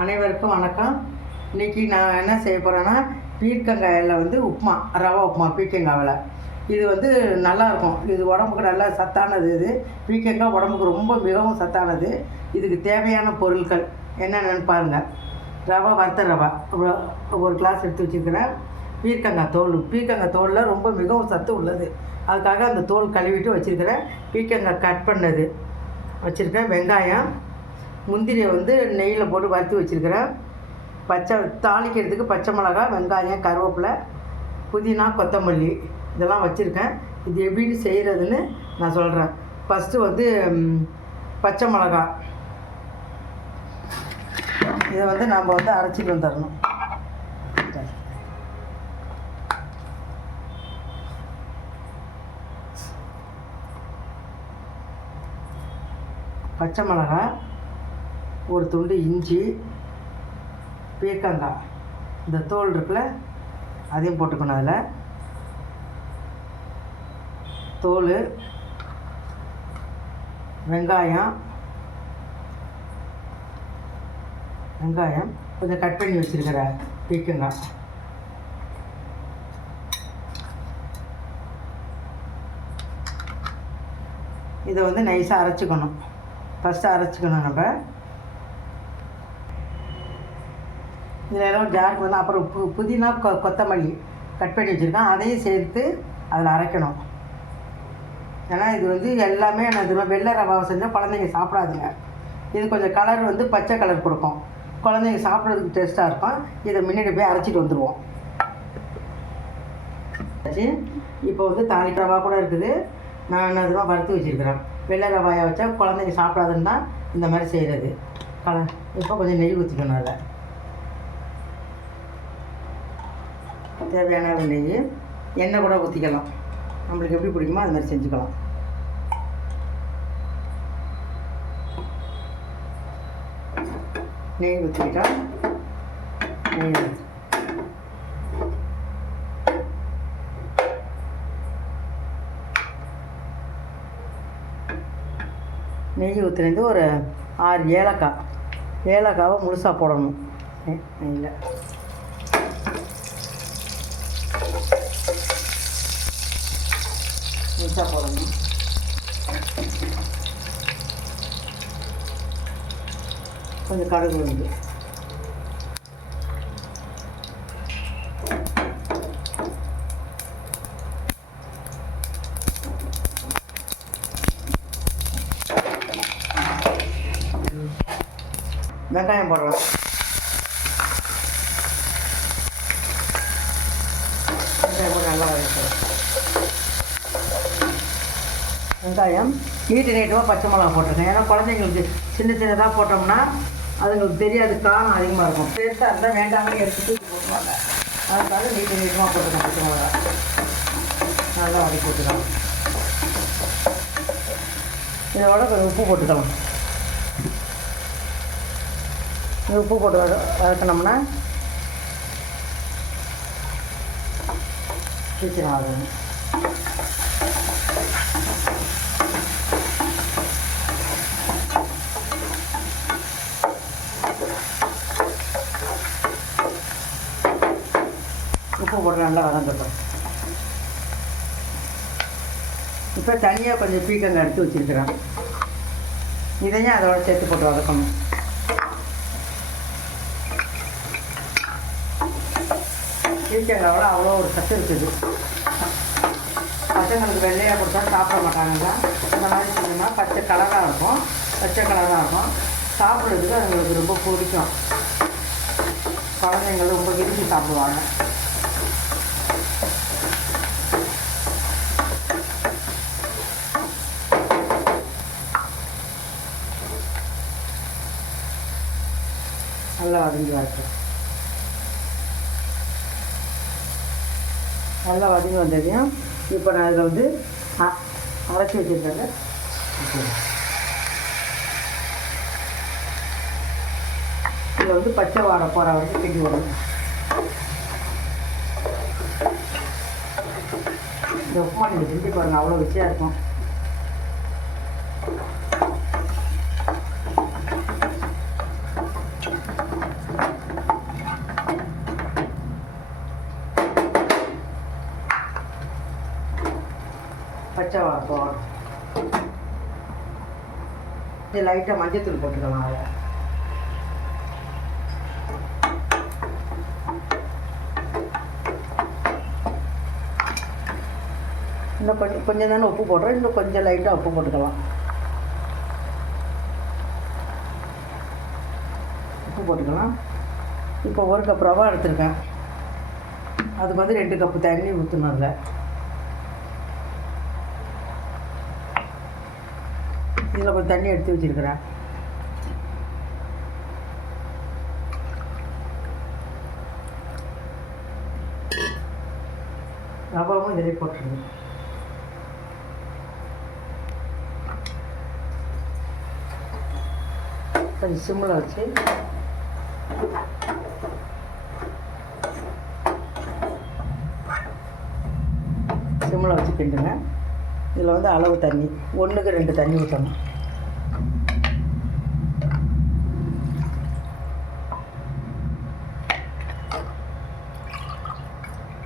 அனைவருக்கும் வணக்கம். இன்றைக்கி நான் என்ன செய்ய போகிறேன்னா, பீர்க்கங்காயில் உப்புமா, ரவா உப்புமா பீர்க்கங்காவில். இது நல்லாயிருக்கும். இது உடம்புக்கு நல்ல சத்தானது. பீர்க்கங்காய் உடம்புக்கு ரொம்ப மிகவும் சத்தானது. இதுக்கு தேவையான பொருட்கள் என்னென்னு பாருங்கள். ரவா, வறுத்த ரவா ஒரு கிளாஸ் எடுத்து வச்சுருக்கிறேன். பீர்க்கங்காய் தோலில் ரொம்ப மிகவும் சத்து உள்ளது. அதுக்காக அந்த தோல் கழுவிட்டு வச்சுருக்கிறேன். பீர்க்கங்காய் கட் பண்ணது வச்சுருக்கேன். வெங்காயம், முந்திரியை நெய்யில் போட்டு வறுத்து வச்சுருக்கிறேன். தாளிக்கிறதுக்கு பச்சை மிளகாய், வெங்காயம், கருவேப்பிலை, புதினா, கொத்தமல்லி இதெல்லாம் வச்சுருக்கேன். இது எப்படின்னு செய்கிறதுன்னு நான் சொல்கிறேன். ஃபஸ்ட்டு பச்சை மிளகாய் இதை நாம் அரைச்சிட்டு வந்துடணும். பச்சை மிளகாய், ஒரு துண்டு இஞ்சி, பீர்க்கங்காய் இந்த தோல் இருக்குல்ல அதையும் போட்டுக்கணும். அதில் தோல், வெங்காயம் கொஞ்சம் கட் பண்ணி வச்சுருக்கிற பீர்க்கங்காய், இதை நைஸாக அரைச்சிக்கணும். ஃபஸ்ட்டு அரைச்சிக்கணும். நம்ம இதில் எல்லாம் ஜாருக்கு அப்புறம் புதினா, கொத்தமல்லி கட் பண்ணி வச்சுருக்கேன். அதையும் சேர்த்து அதில் அரைக்கணும். ஏன்னா இது எல்லாமே நான் வெள்ளை ரவாவை செஞ்சால் குழந்தைங்க சாப்பிடாதுங்க. இது கொஞ்சம் கலர் பச்சை கலர் கொடுக்கும். குழந்தைங்க சாப்பிட்றதுக்கு டேஸ்ட்டாக இருக்கும். இதை முன்னாடி போய் அரைச்சிட்டு வந்துடுவோம். இப்போ தாளிக்க ரவா கூட இருக்குது. நான் அதுதான் வறுத்து வச்சுருக்கிறேன். வெள்ளை ரவாயை வச்சா குழந்தைங்க சாப்பிடாதுன்னா இந்த மாதிரி செய்கிறது. இப்போ கொஞ்சம் நெய் ஊற்றிக்கணும். அதில் தேவையான நெய், எண்ணெய் கூட ஊற்றிக்கலாம். நம்மளுக்கு எப்படி பிடிக்குமோ அது மாதிரி செஞ்சுக்கலாம். நெய் ஊற்றிக்கிட்டா நெய் ஊற்றினது ஒரு 6 ஏலக்காவை முழுசாக போடணும். நெய்யில் முழுசாக போடணும். கொஞ்சம் கடுகு உளுந்து, வெங்காயம் போடலாம். வெங்காயம் நல்லா வதக்கலாம். வெங்காயம் நீட்டமாக பச்சை மிளகா போட்டிருக்கேன். ஏன்னா குழந்தைங்களுக்கு சின்னதாக போட்டோம்னா அதுங்களுக்கு தெரியாது, காரம் அதிகமாக இருக்கும். பெருசாக இருந்தால் வேண்டாமே எடுத்து தூக்கி போட்டுருவாங்க. அதுக்காக நீட்டமாக போட்டுருக்கேன். பச்சை மிளகா நல்லா வதக்கி போட்டுக்கலாம். இதோட கொஞ்சம் உப்பு போட்டுக்கலாம். உப்பு போட்டு வதக்கினோம்னா சீக்கிரம் ஆகணும். உப்பு போட்டு நல்லா வதங்கட்டும். இப்போ தனியாக கொஞ்சம் பீர்க்கங்காய் எடுத்து வச்சுருக்கிறேன். இதையும் அதோட சேர்த்து போட்டு வதக்கணும். பீர்க்கங்காவில் அவ்வளோ ஒரு சத்து இருக்குது. பசங்களுக்கு வெள்ளையாக கொடுத்தா சாப்பிட மாட்டாங்கன்னா இந்த மாதிரி செஞ்சோம்னா பச்சை கலராக இருக்கும். சாப்பிட்றதுக்கு அதுங்களுக்கு ரொம்ப பிடிக்கும். குழந்தைங்க ரொம்ப விரும்பி சாப்பிடுவாங்க. நல்லா வதங்கி வரட்டும். நல்லா வதங்கி வந்ததையும் இப்போ நான் இதில் அரைச்சி வச்சுருக்கேங்க. இதில் பச்சை வாடை போகிற வரைக்கும் கிண்டி விடணும். இந்த உப்புமா நீங்கள் செஞ்சு பாருங்கள், அவ்வளோ ருசியாக இருக்கும். லைட்டாக வரப்போம். இது லைட்டாக மஞ்சத்தூள் போட்டுக்கலாம். அதில் இன்னும் கொஞ்சம் தானே உப்பு போடுறோம், இன்னும் கொஞ்சம் லைட்டாக உப்பு போட்டுக்கலாம். உப்பு போட்டுக்கலாம். இப்போ 1 கப் ரவா எடுத்துருக்கேன். அதுக்கு வந்து 2 கப்பு தண்ணி ஊற்றணும். அதில் இதில் கொஞ்சம் தண்ணி எடுத்து வச்சுருக்கிறேன். ரவாவும் இதிலே போட்டுருங்க. கொஞ்சம் சிம்மில் வச்சு கிண்டுங்க. இதில் வந்து அளவு தண்ணி 1க்கு 2 தண்ணி ஊற்றணும்.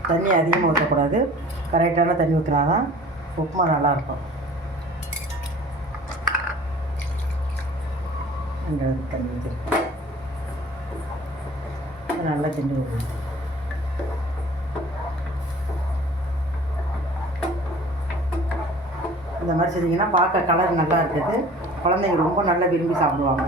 தண்ணி அதிகமாக ஊற்றக்கூடாது, கரெக்டான தண்ணி ஊற்றினா தான் உப்புமா நல்லாயிருக்கும். 2 தண்ணி ஊற்றிருக்கேன். நல்லா கிண்டி விடுங்க. இந்த மாதிரி செஞ்சிங்கன்னா பார்க்க கலர் நல்லா இருக்குது. குழந்தைங்க ரொம்ப நல்லா விரும்பி சாப்பிடுவாங்க.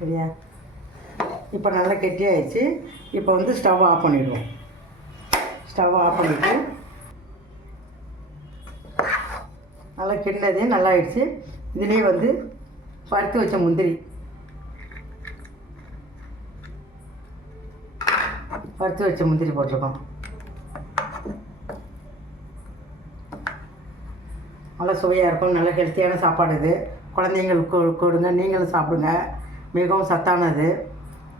சரியா? இப்போ நல்லா கெட்டியாகிடுச்சு. இப்போ வந்து ஸ்டவ் ஆஃப் பண்ணிவிடுவோம். ஸ்டவ் ஆஃப் பண்ணிவிட்டு நல்லா கிண்டதே நல்லா ஆயிடுச்சு. இதுலேயே வந்து வறுத்து வச்ச முந்திரி போட்டிருக்கோம். நல்லா சுவையாக இருக்கும். நல்ல ஹெல்த்தியான சாப்பாடு இது. குழந்தைங்களுக்கு கொடுங்க, நீங்களும் சாப்பிடுங்க. மிகவும் சத்தானது.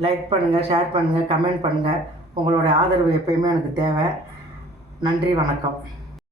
லைக் பண்ணுங்கள், ஷேர் பண்ணுங்கள், கமெண்ட் பண்ணுங்கள். உங்களோட ஆதரவு எப்பயுமே எனக்கு தேவை. நன்றி, வணக்கம்.